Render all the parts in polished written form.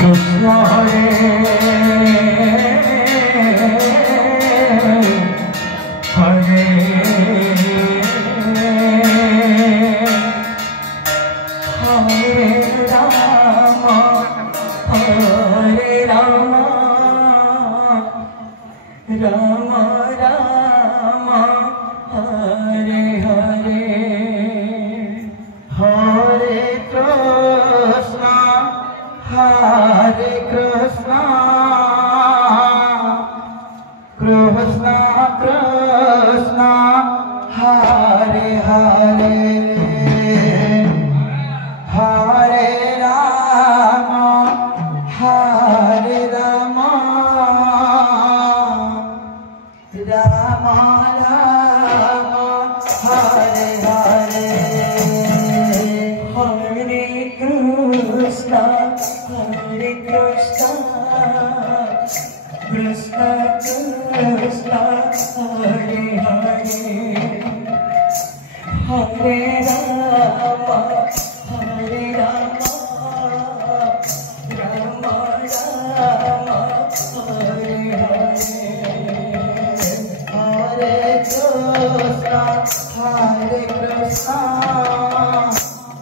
Krishna Hare Hare Hare Ram Hare Ram Ram Ram Hare Hare Hare Krishna Krishna Krishna Hare Hare Hare Ram Ram Ram Hare Hare Hare Krishna Krishna Krishna Hare Hare Hare Ram Ram Ram Hare Hare Hare Krishna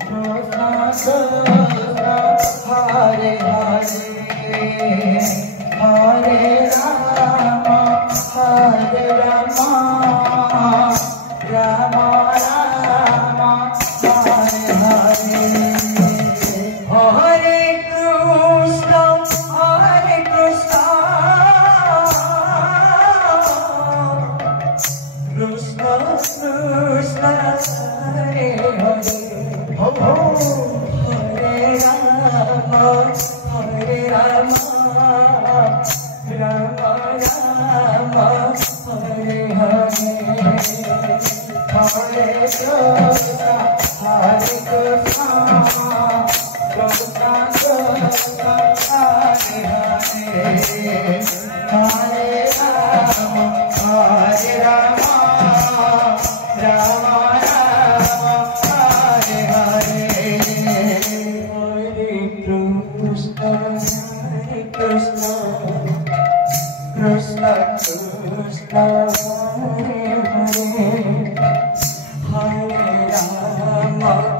Krishna Krishna Hare Hare Hare Ram Ram Ram Hare Hare Hare Krishna Krishna Krishna Hare Hare Hare Ram Ram Ram Hare Hare Hare Krishna Krishna Krishna Hare Hare Hare Ram Ram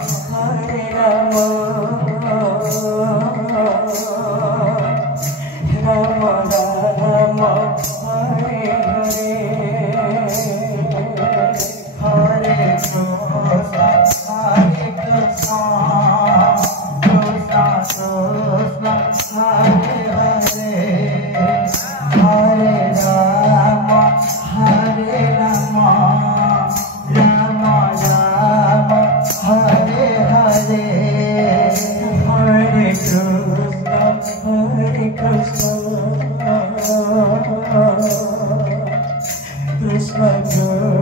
Ram Hare Hare Hare Krishna Krishna Krishna Hare Hare Hare Ram Ram Ram Hare Hare Hare Krishna Krishna Hare Hare Hare Ram Ram Ram Hare Hare Hare Krishna Krishna Krishna Hare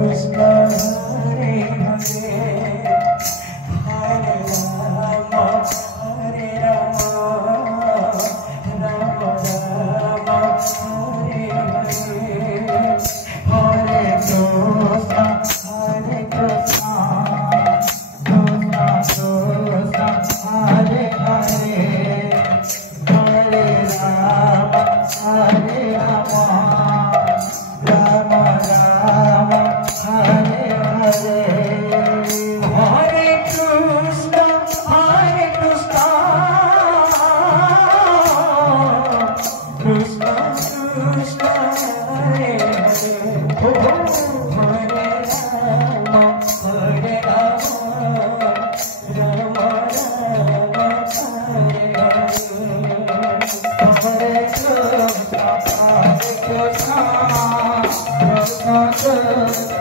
Hare Hare Ram Ram Ram Hare Hare Hare Krishna Krishna Hare Hare Hare Ram Ram Ram Hare Hare Hare Krishna Krishna Krishna Hare Hare Hare Ram Ram Hare Hare Hare Krishna